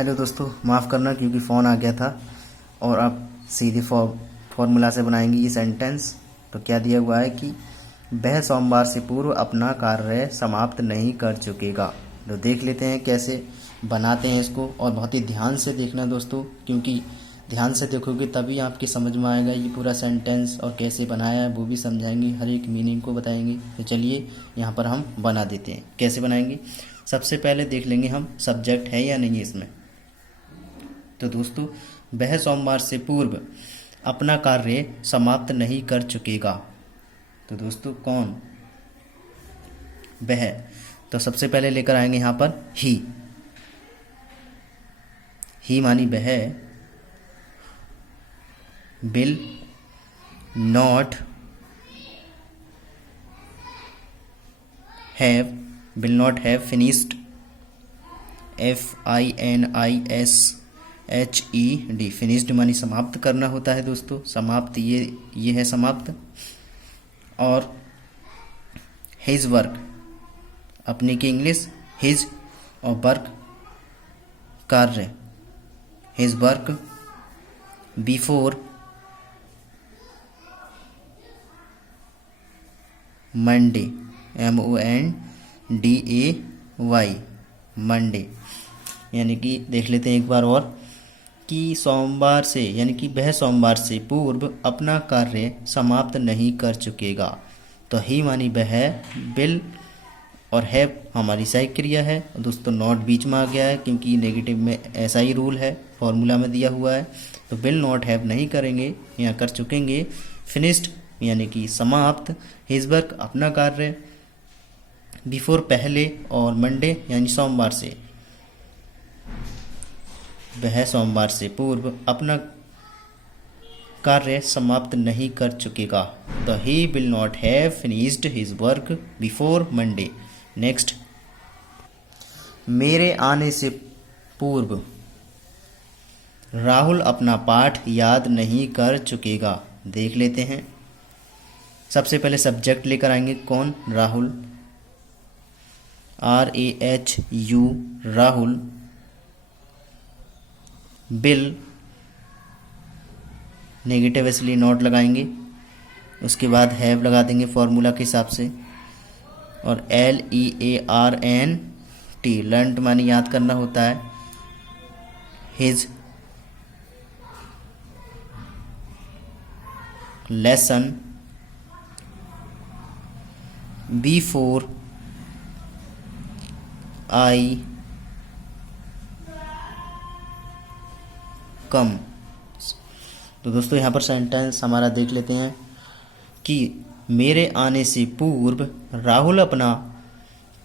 Hello दोस्तों, माफ़ करना क्योंकि फ़ोन आ गया था और आप सीधे फॉर्मूला से बनाएंगे ये सेंटेंस। तो क्या दिया हुआ है कि वह सोमवार से पूर्व अपना कार्य समाप्त नहीं कर चुकेगा। तो देख लेते हैं कैसे बनाते हैं इसको, और बहुत ही ध्यान से देखना दोस्तों, क्योंकि ध्यान से देखोगे तभी आपकी समझ में आएगा ये पूरा सेंटेंस, और कैसे बनाया है वो भी समझाएंगे, हर एक मीनिंग को बताएंगे। तो चलिए यहाँ पर हम बना देते हैं। कैसे बनाएंगे, सबसे पहले देख लेंगे हम सब्जेक्ट है या नहीं इसमें। तो दोस्तों, वह सोमवार से पूर्व अपना कार्य समाप्त नहीं कर चुकेगा। तो दोस्तों कौन, वह। तो सबसे पहले लेकर आएंगे यहाँ पर ही मानी वह will not have finished FINISHED। Finished मानी समाप्त करना होता है दोस्तों, समाप्त, ये है समाप्त। और हिज वर्क, अपने की इंग्लिश हिज, और वर्क कार्य, his work before Monday, MONDAY, Monday. यानी कि देख लेते हैं एक बार और कि सोमवार से, यानी कि वह सोमवार से पूर्व अपना कार्य समाप्त नहीं कर चुकेगा। तो ही मानी वह, विल और हैव हमारी सहायक क्रिया है। दोस्तों नॉट बीच में आ गया है क्योंकि नेगेटिव में ऐसा ही रूल है, फॉर्मूला में दिया हुआ है। तो विल नॉट हैव नहीं करेंगे, यहाँ कर चुकेंगे। फिनिश्ड यानी कि समाप्त, हिज वर्क अपना कार्य, बिफोर पहले, और मंडे यानी सोमवार से, वह सोमवार से पूर्व अपना कार्य समाप्त नहीं कर चुकेगा। तो he will not have finished his work before Monday. Next, मेरे आने से पूर्व राहुल अपना पाठ याद नहीं कर चुकेगा। देख लेते हैं। सबसे पहले सब्जेक्ट लेकर आएंगे, कौन, Rahul, RAHU, Rahul. Bill negative इसलिए नॉट लगाएंगे, उसके बाद हैव लगा देंगे फॉर्मूला के हिसाब से, और LEARNT, लर्नट मानी याद करना होता है। हिज लेसन बिफोर आई कम। तो दोस्तों यहाँ पर सेंटेंस हमारा देख लेते हैं कि मेरे आने से पूर्व राहुल अपना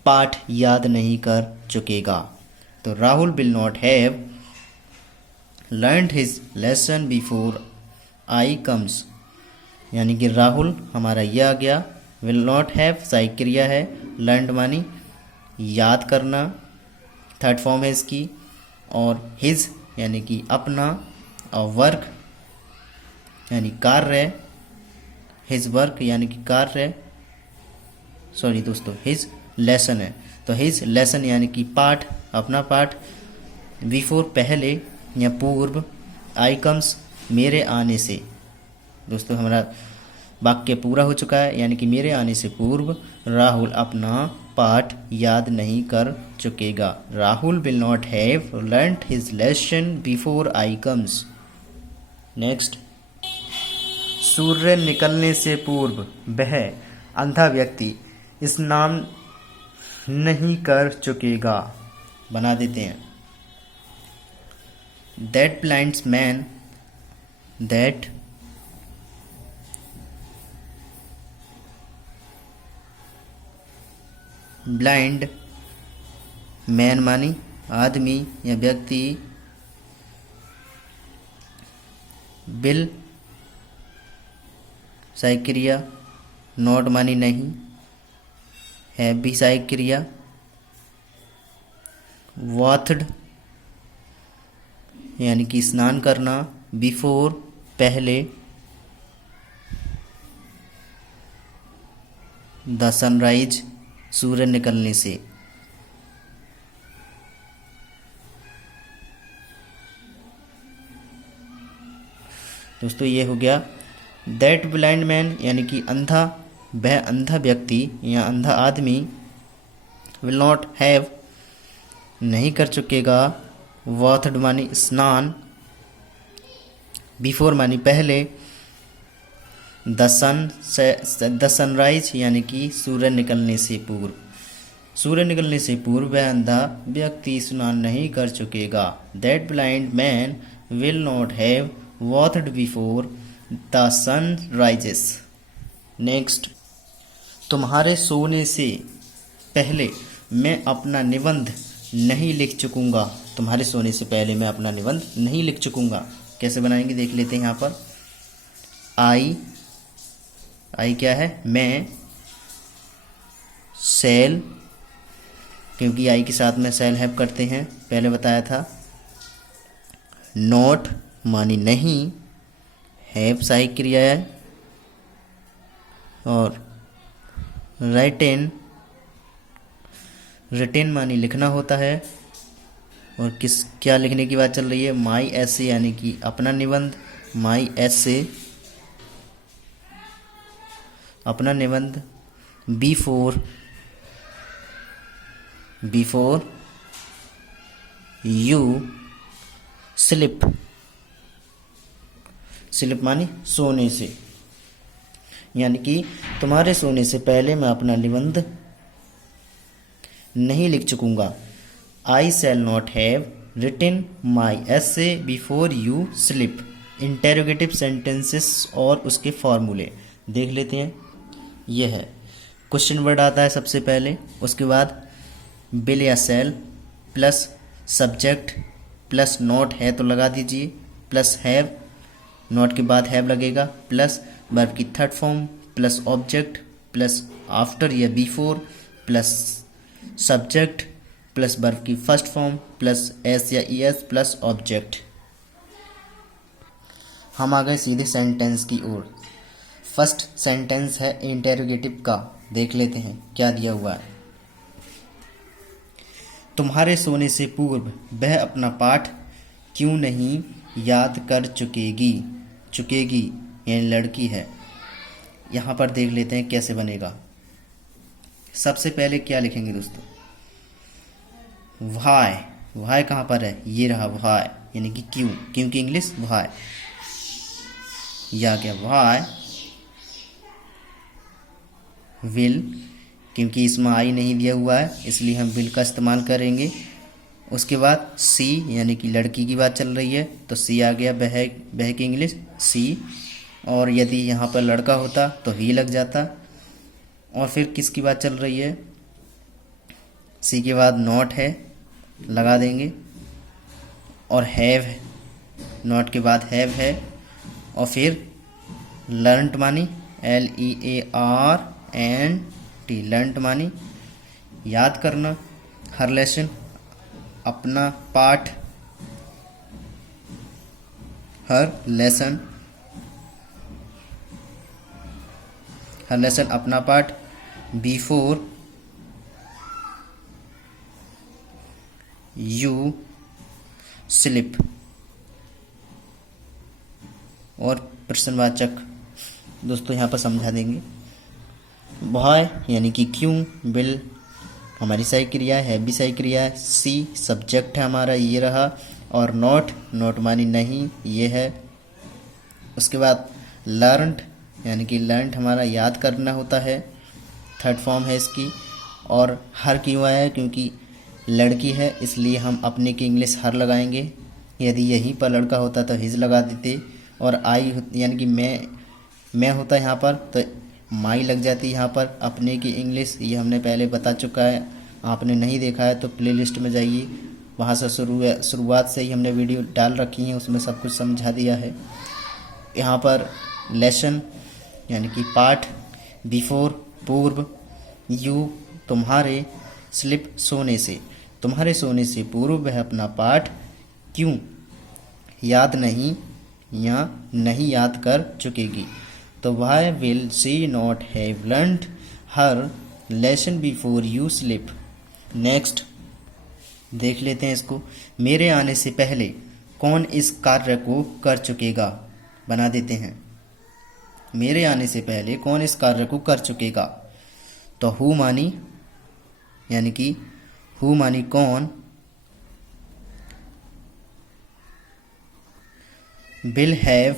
पाठ याद नहीं कर चुकेगा। तो Rahul will not have learned his lesson before I comes, यानी कि राहुल हमारा यह आ गया। विल नॉट हैव सहायक क्रिया है, लर्नड मानी याद करना, थर्ड फॉर्म है इसकी, और हिज यानी कि अपना, और वर्क यानी कार्य, हिज वर्क यानी कि कार्य, सॉरी दोस्तों हिज लेसन है। तो हिज लेसन यानी कि पाठ, अपना पाठ, बिफोर पहले या पूर्व, आई कम्स मेरे आने से। दोस्तों हमारा वाक्य पूरा हो चुका है, यानी कि मेरे आने से पूर्व राहुल अपना पाठ याद नहीं कर चुकेगा। Rahul will not have learned his lesson before I comes. Next, सूर्य निकलने से पूर्व वह अंधा व्यक्ति स्नान नहीं कर चुकेगा। बना देते हैं। That blinds man, that blind man मानी आदमी या व्यक्ति, बिल सहायक क्रिया, नॉट मानी नहीं, है भी सहायक क्रिया, वाथड यानी कि स्नान करना, बिफोर पहले, द सनराइज सूर्य निकलने से। दोस्तों ये हो गया दैट ब्लाइंड मैन यानी कि अंधा, वह अंधा व्यक्ति या अंधा आदमी विल नॉट हैव नहीं कर चुकेगा, वॉथड मानी स्नान, बिफोर मानी पहले, द सनराइज यानी कि सूर्य निकलने से पूर्व, सूर्य निकलने से पूर्व वह अंधा व्यक्ति स्नान नहीं कर चुकेगा। That blind man will not have washed before the sun rises. Next, तुम्हारे सोने से पहले मैं अपना निबंध नहीं लिख चुकूंगा। तुम्हारे सोने से पहले मैं अपना निबंध नहीं लिख चुकूंगा। कैसे बनाएंगे देख लेते हैं। यहाँ पर आई क्या है, मैं, सेल, क्योंकि आई के साथ में सेल हैव करते हैं, पहले बताया था। नॉट मानी नहीं, हैव सहायक क्रिया है, और रिटेन मानी लिखना होता है। और क्या लिखने की बात चल रही है, माई ऐसे यानी कि अपना निबंध, माई ऐसे अपना निबंध, बिफोर यू स्लिप मानी सोने से, यानी कि तुम्हारे सोने से पहले मैं अपना निबंध नहीं लिख चुकूंगा। I shall not have written my essay before you sleep. Interrogative sentences और उसके फॉर्मूले देख लेते हैं। यह है क्वेश्चन वर्ड आता है सबसे पहले, उसके बाद बिल या shall plus subject plus not है तो लगा दीजिए, प्लस हैव, नॉट के बाद हैव लगेगा, प्लस वर्ब की third form plus object plus after या before plus subject plus verb की फर्स्ट फॉर्म प्लस एस या ई एस प्लस ऑब्जेक्ट। हम आ गए सीधे सेंटेंस की ओर। फर्स्ट सेंटेंस है इंटेरोगेटिव का, देख लेते हैं क्या दिया हुआ है। तुम्हारे सोने से पूर्व वह अपना पाठ क्यों नहीं याद कर चुकेगी यानी लड़की है। यहाँ पर देख लेते हैं कैसे बनेगा। सबसे पहले क्या लिखेंगे दोस्तों, वाई कहाँ पर है, ये रहा वाई यानी कि क्यों की इंग्लिश वाई, या गया वाई विल, क्योंकि इसमें आई नहीं दिया हुआ है इसलिए हम विल का इस्तेमाल करेंगे। उसके बाद सी यानी कि लड़की की बात चल रही है तो सी आ गया, बह की इंग्लिश सी, और यदि यहाँ पर लड़का होता तो ही लग जाता। और फिर किसकी बात चल रही है, सी के बाद नॉट है लगा देंगे, और हैव है, नॉट के बाद हैव है, और फिर लर्नट मानी LEARNT लर्नट मानी याद करना, हर लेसन अपना पाठ, हर लेसन अपना पाठ, बिफोर यू स्लिप, और प्रश्नवाचक दोस्तों यहाँ पर समझा देंगे। बॉय यानी कि क्यों, बिल हमारी सही क्रिया है, भी सही क्रिया है, सी सब्जेक्ट है हमारा ये रहा, और नॉट मानी नहीं ये है। उसके बाद लर्नड यानी कि लर्नड हमारा याद करना होता है, थर्ड फॉर्म है इसकी। और हर क्यों आया है, क्योंकि लड़की है इसलिए हम अपने की इंग्लिश हर लगाएंगे, यदि यहीं पर लड़का होता तो हिज लगा देते। और आई यानी कि मैं होता यहाँ पर तो माई लग जाती यहाँ पर। अपने की इंग्लिश ये हमने पहले बता चुका है, आपने नहीं देखा है तो प्लेलिस्ट में जाइए, वहाँ से शुरुआत से ही हमने वीडियो डाल रखी है, उसमें सब कुछ समझा दिया है। यहाँ पर लेसन यानी कि पाठ, बिफोर पूर्व, यू तुम्हारे, स्लिप सोने से, तुम्हारे सोने से पूर्व वह अपना पाठ क्यों याद नहीं या नहीं याद कर चुकेगी। तो why will she not have learned her lesson before you slip. Next देख लेते हैं इसको। मेरे आने से पहले कौन इस कार्य को कर चुकेगा। बना देते हैं। मेरे आने से पहले कौन इस कार्य को कर चुकेगा। तो हु मानी यानी कि हु मानी कौन, विल हैव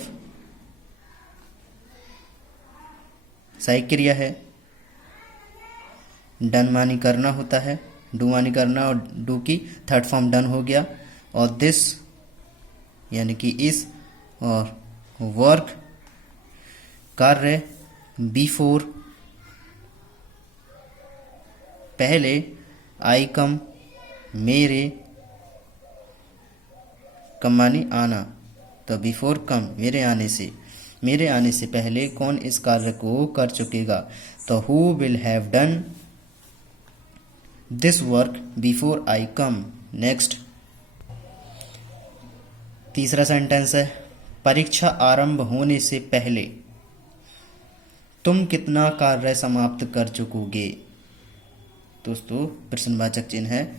सहायक क्रिया है, डन मानी करना होता है, डू मानी करना और डू की थर्ड फॉर्म डन हो गया, और दिस यानी कि इस, और वर्क कार्य बिफोर पहले, आई कम मेरे, कम मानी आना, तो बिफोर कम मेरे आने से पहले कौन इस कार्य को कर चुकेगा। तो who will have done this work before I come. Next तीसरा सेंटेंस है, परीक्षा आरंभ होने से पहले तुम कितना कार्य समाप्त कर चुकोगे। दोस्तों प्रश्नवाचक चिन्ह है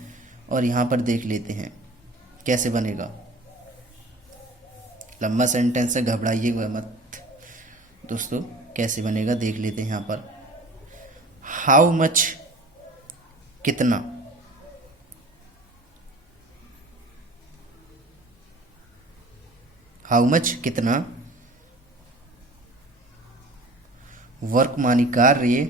और यहाँ पर देख लेते हैं कैसे बनेगा। लंबा सेंटेंस है, घबराइएगा मत दोस्तों, कैसे बनेगा देख लेते हैं। यहाँ पर हाउ मच कितना, हाउ मच कितना, वर्क मानी कार्य,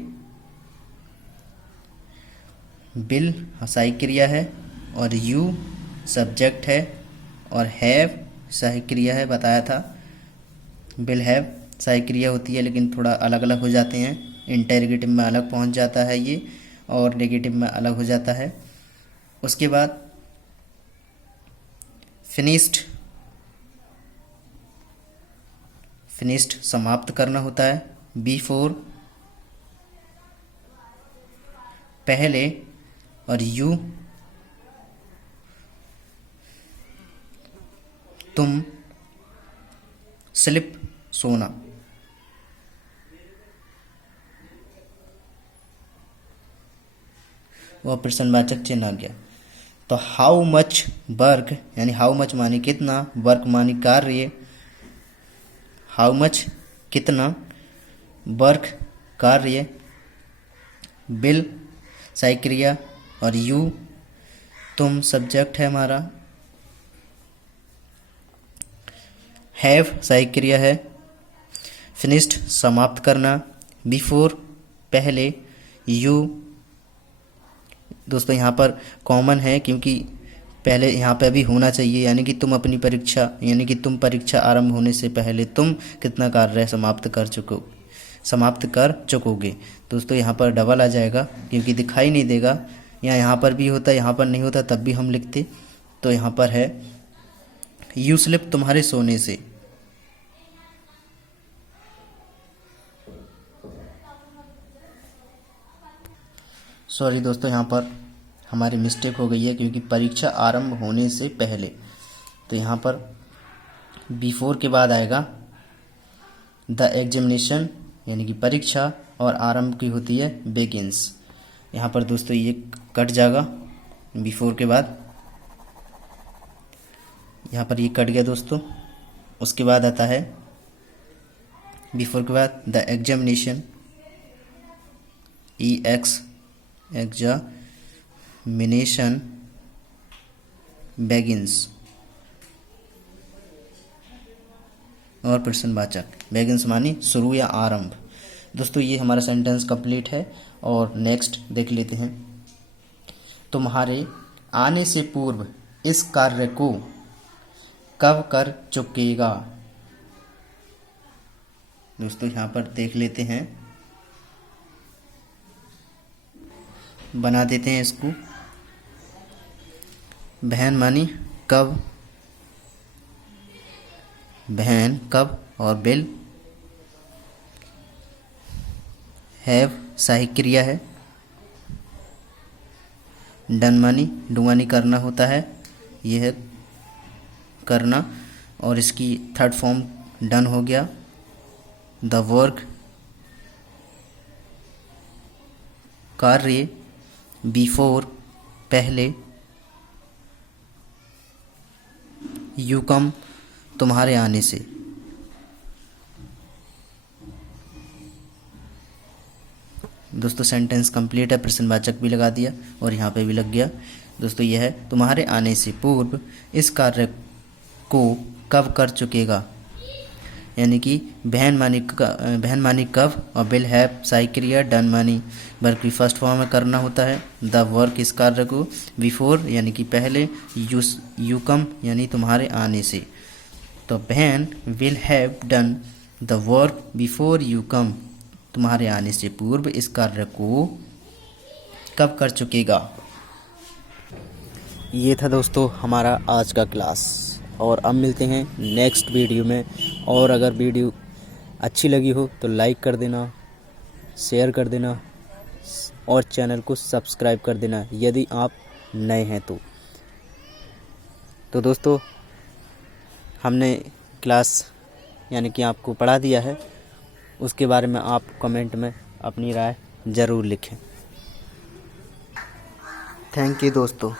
बिल सहायक क्रिया है और यू सब्जेक्ट है और हैव सहायक क्रिया है, बताया था। विल हैव सहायक क्रिया होती है लेकिन थोड़ा अलग अलग हो जाते हैं, इंटेरोगेटिव में अलग पहुंच जाता है ये और नेगेटिव में अलग हो जाता है। उसके बाद फिनिश्ड समाप्त करना होता है, बिफोर पहले, और यू तुम, स्लिप सोना। वह प्रश्नवाचक चिन्ह आ गया। तो हाउ मच वर्क यानी हाउ मच मानी कितना, वर्क मानी कार्य, हाउ मच कितना, वर्क कार्य, बिल सहायक क्रिया और यू तुम सब्जेक्ट है हमारा, हैव सहायक क्रिया है, फिनिश्ड समाप्त करना, बिफोर पहले, यू दोस्तों यहाँ पर कॉमन है क्योंकि पहले यहाँ पे अभी होना चाहिए, यानी कि तुम अपनी परीक्षा यानी कि तुम परीक्षा आरंभ होने से पहले तुम कितना कार्य समाप्त कर चुकोगे। दोस्तों यहाँ पर डबल आ जाएगा क्योंकि दिखाई नहीं देगा, या यहाँ पर भी होता यहाँ पर नहीं होता तब भी हम लिखते। तो यहाँ पर है यू स्लिप तुम्हारे सोने से। सॉरी दोस्तों यहाँ पर हमारी मिस्टेक हो गई है क्योंकि परीक्षा आरंभ होने से पहले, तो यहाँ पर बिफोर के बाद आएगा द एग्जामिनेशन यानी कि परीक्षा, और आरंभ की होती है बिगिंस। यहाँ पर दोस्तों ये कट जाएगा बिफोर के बाद, यहाँ पर ये कट गया दोस्तों। उसके बाद आता है बिफोर के बाद द एग्जामिनेशन, एग्जामिनेशन बेगिंस, और प्रश्नवाचक बेगिंस मानी शुरू या आरंभ। दोस्तों ये हमारा सेंटेंस कंप्लीट है और नेक्स्ट देख लेते हैं। तुम्हारे आने से पूर्व इस कार्य को कब कर चुकेगा। दोस्तों यहाँ पर देख लेते हैं, बना देते हैं इसको। बहन मानी कब, बहन कब, और बिल हैव सहायक क्रिया है, डन मानी डू मानी करना होता है, यह है करना, और इसकी थर्ड फॉर्म डन हो गया। द वर्क कार्य, बिफोर पहले, यू कम तुम्हारे आने से। दोस्तों सेंटेंस कंप्लीट है, प्रश्नवाचक भी लगा दिया और यहाँ पे भी लग गया। दोस्तों यह है, तुम्हारे आने से पूर्व इस कार्य को कब कर चुकेगा, यानी कि बहन मानी कब, और विल हैव सहायी क्रिया, डन मानी वर्क की फर्स्ट फॉर्म में करना होता है। द वर्क इस कार्य को, बिफोर यानी कि पहले, यू कम यानी तुम्हारे आने से। तो बहन will have done the work before you come, तुम्हारे आने से पूर्व इस कार्य को कब कर चुकेगा। ये था दोस्तों हमारा आज का क्लास, और अब मिलते हैं नेक्स्ट वीडियो में। और अगर वीडियो अच्छी लगी हो तो लाइक कर देना, शेयर कर देना और चैनल को सब्सक्राइब कर देना यदि आप नए हैं तो दोस्तों हमने क्लास यानी कि आपको पढ़ा दिया है, उसके बारे में आप कमेंट में अपनी राय ज़रूर लिखें। थैंक यू दोस्तों।